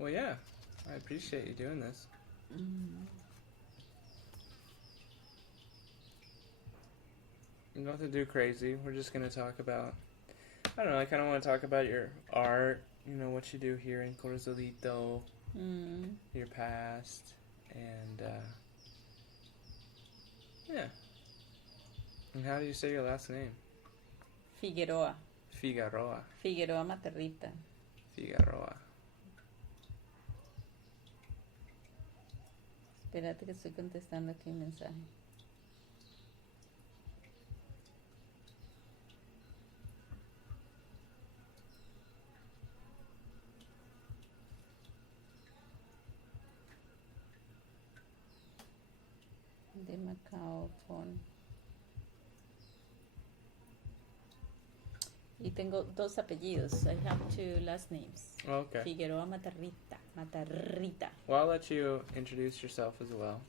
Well, yeah, I appreciate you doing this. Mm. You don't have to do crazy. We're just gonna talk about. I don't know. I kind of want to talk about your art. You know what you do here in Corozalito, Mm. your past, and yeah. And how do you say your last name? Figueroa. Figueroa. Figueroa Matarrita. Figueroa. Espérate que estoy contestando aquí un mensaje. De Macao phone. Y tengo dos apellidos. I have two last names. Okay. Figueroa Matarrita. Matarrita. Well, I'll let you introduce yourself as well.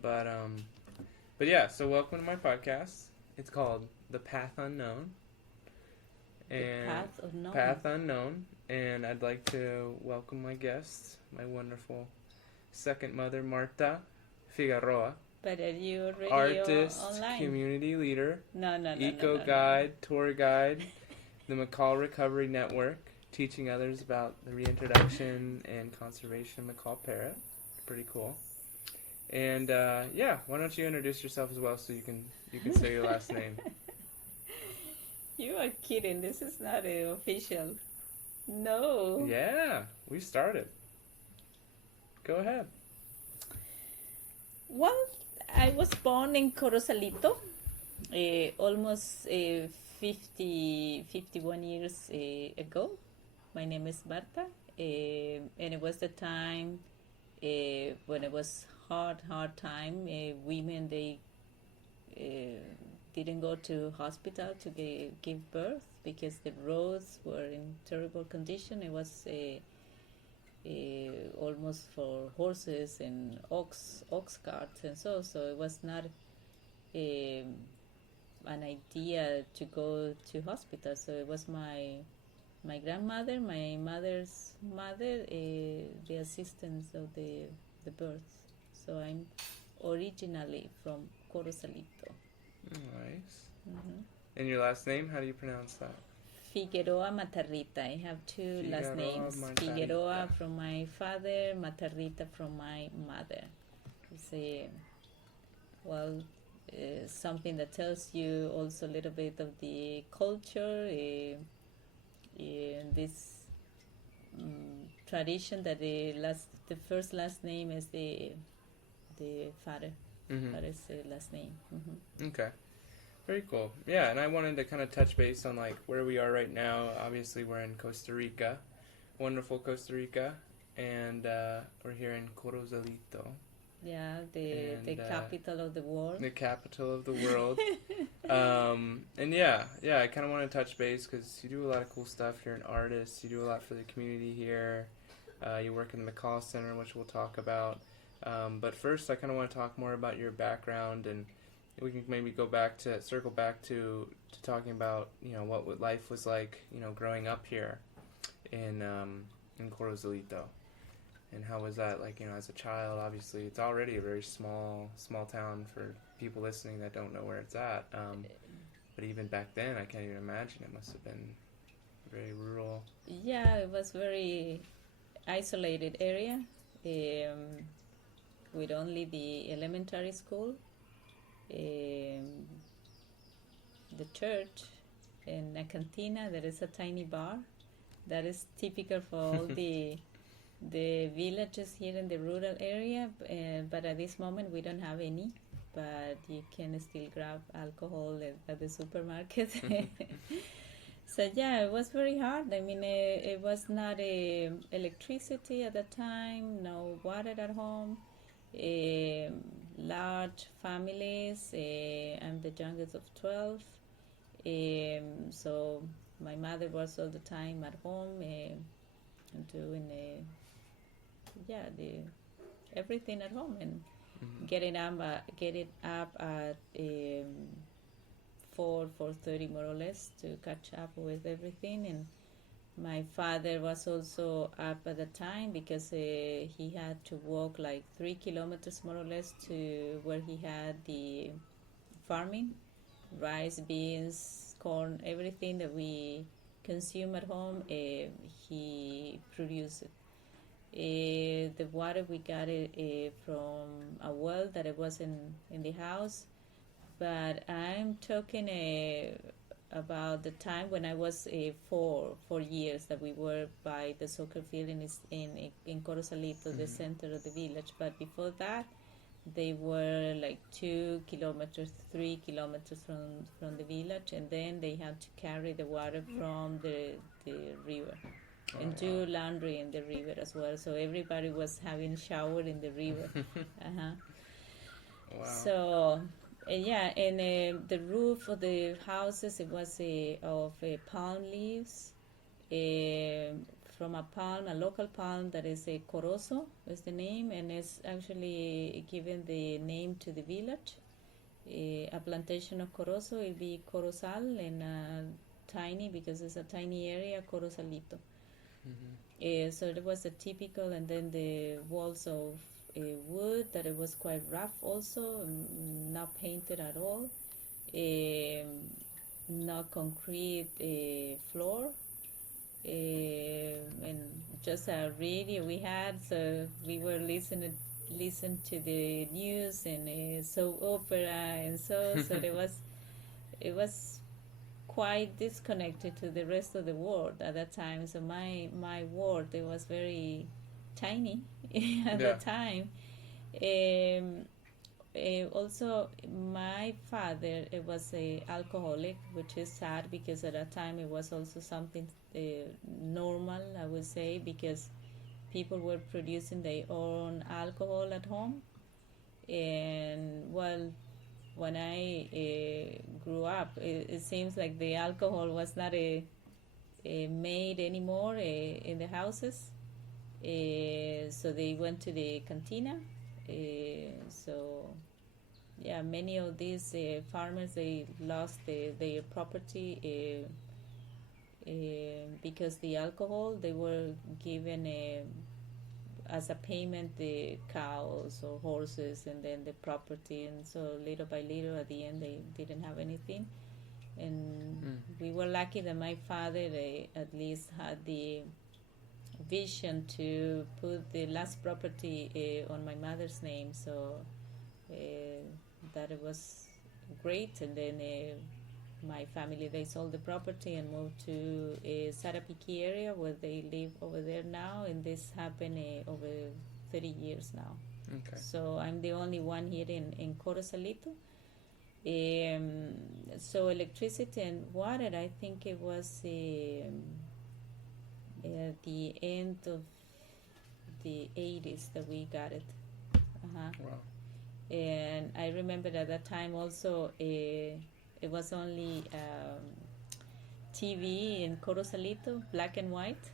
But yeah, so welcome to my podcast. It's called The Path Unknown. And Path Unknown. Path Unknown. And I'd like to welcome my guest, my wonderful second mother, Marta Figueroa. But are you already Artist, online? community leader, No. eco guide, tour guide, the McCall Recovery Network, teaching others about the reintroduction and conservation of macaw parrot. Pretty cool. And yeah, why don't you introduce yourself as well so you can say your last name. You are kidding. This is not official. No. Yeah, we started. Go ahead. Well, I was born in Corozalito, almost 51 years ago. My name is Marta, and it was the time when it was hard time. Women, they didn't go to hospital to give birth because the roads were in terrible condition. It was almost for horses and ox carts and so it was not an idea to go to hospital. So it was my grandmother, my mother's mother, the assistance of the birth. So I'm originally from Corozalito. Nice. Mm-hmm. And your last name, how do you pronounce that? Figueroa Matarrita. I have two last names. Matarrita. Figueroa from my father, Matarrita from my mother. It's something that tells you also a little bit of the culture, this tradition that the first last name is the father. Mm-hmm. That is the last name. Mm-hmm. Okay. Very cool. Yeah, and I wanted to kind of touch base on like where we are right now. Obviously, we're in Costa Rica, wonderful Costa Rica, and we're here in Corozalito. Yeah, the capital of the world. The capital of the world. And yeah, I kind of want to touch base because you do a lot of cool stuff. You're an artist. You do a lot for the community here. You work in the McCall Center, which we'll talk about. But first, I kind of want to talk more about your background, and we can maybe circle back to talking about, you know, what life was like, you know, growing up here in Corozalito. And how was that, like, you know, as a child? Obviously, it's already a very small town for people listening that don't know where it's at. But even back then, I can't even imagine. It must have been very rural. Yeah, it was very isolated area with only the elementary school, the church, and a cantina. There is a tiny bar that is typical for all the villages here in the rural area, but at this moment we don't have any, but you can still grab alcohol at the supermarket. So yeah, it was very hard. I mean, it was not electricity at the time, no water at home, large families. I'm the youngest of 12, so my mother was all the time at home doing everything at home, and getting up at 4:30 more or less to catch up with everything, and My father was also up at the time because he had to walk like 3 kilometers more or less to where he had the farming, rice, beans, corn, everything that we consume at home. He produced it. The water we got it from a well that it was in the house, but I'm talking about the time when I was 4 years that we were by the soccer field in Corozalito, the center of the village. But before that, they were like 2 kilometers, 3 kilometers from the village, and then they had to carry the water from the river and do laundry in the river as well. So everybody was having shower in the river. Wow. So yeah, and the roof of the houses, it was of palm leaves, from a local palm that is a Corozo is the name, and it's actually given the name to the village. A plantation of Corozo will be Corozal, and tiny, because it's a tiny area, Corozalito. So it was a typical, and then the walls of wood that it was quite rough also, not painted at all, not concrete floor, and just a radio we had, so we were listen to the news and soap opera and so it was quite disconnected to the rest of the world at that time. So my world, it was very tiny at that time. Also, my father, it was a alcoholic, which is sad because at that time it was also something normal, I would say, because people were producing their own alcohol at home. And well, when I grew up, it seems like the alcohol was not made anymore in the houses. So they went to the cantina. So yeah, many of these farmers, they lost their property because the alcohol, they were given as a payment the cows or horses, and then the property, and so little by little at the end they didn't have anything. And we were lucky that my father at least had the vision to put the last property on my mother's name, so that it was great. And then my family, they sold the property and moved to Sarapiquí area, where they live over there now, and this happened over 30 years now. Okay. So I'm the only one here in Corozalito. So electricity and water, I think it was at the end of the 80s that we got it. Wow. And I remember at that time also it was only TV in Corozalito, black and white.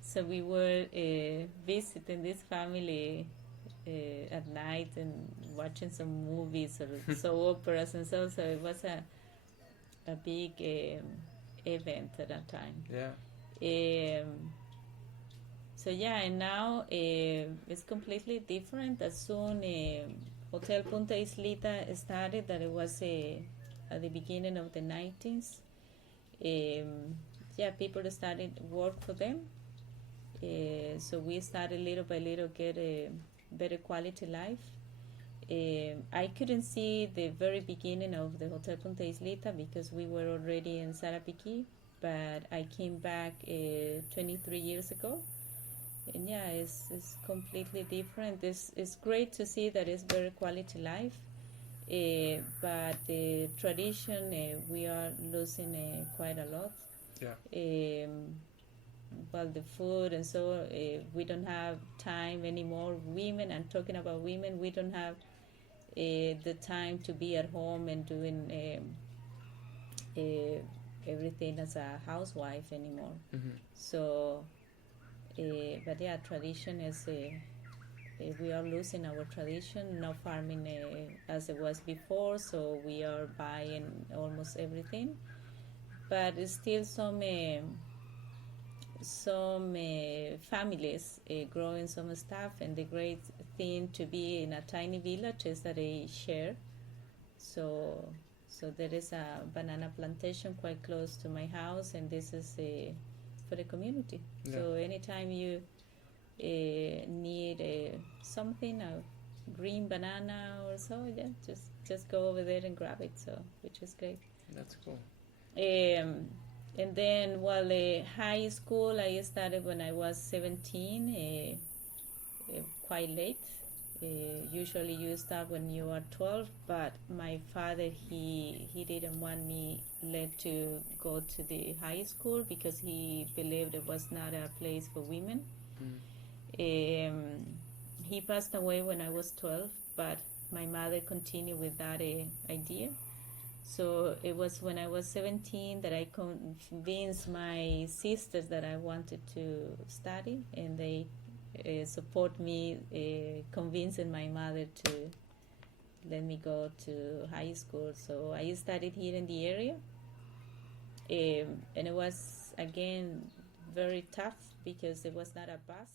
So we were visiting this family at night and watching some movies or soap operas and so. So it was a big event at that time. Yeah. So yeah, and now it's completely different. As soon Hotel Punta Islita started, that it was at the beginning of the 90s. Yeah, people started work for them. So we started little by little get a better quality life. I couldn't see the very beginning of the Hotel Punta Islita because we were already in Sarapiquí, but I came back 23 years ago. And yeah, it's completely different. It's great to see that it's very quality life. But the tradition, we are losing quite a lot. Yeah. Well, the food and so, we don't have time anymore. Women, I'm talking about women, we don't have the time to be at home and doing everything as a housewife anymore. So, but yeah, tradition is, we are losing our tradition, no farming as it was before, so we are buying almost everything. But it's still some some families growing some stuff, and the great thing to be in a tiny village is that they share. So there is a banana plantation quite close to my house, and this is for the community. Yeah. So anytime you need something, a green banana or so, yeah, just go over there and grab it. So which is great. That's cool. And then, high school, I started when I was 17, quite late. Usually you start when you are 12, but my father, he didn't want me to go to the high school because he believed it was not a place for women. He passed away when I was 12, but my mother continued with that idea. So it was when I was 17 that I convinced my sisters that I wanted to study, and they support me, convincing my mother to let me go to high school. So I studied here in the area, and it was again very tough because there was not a bus.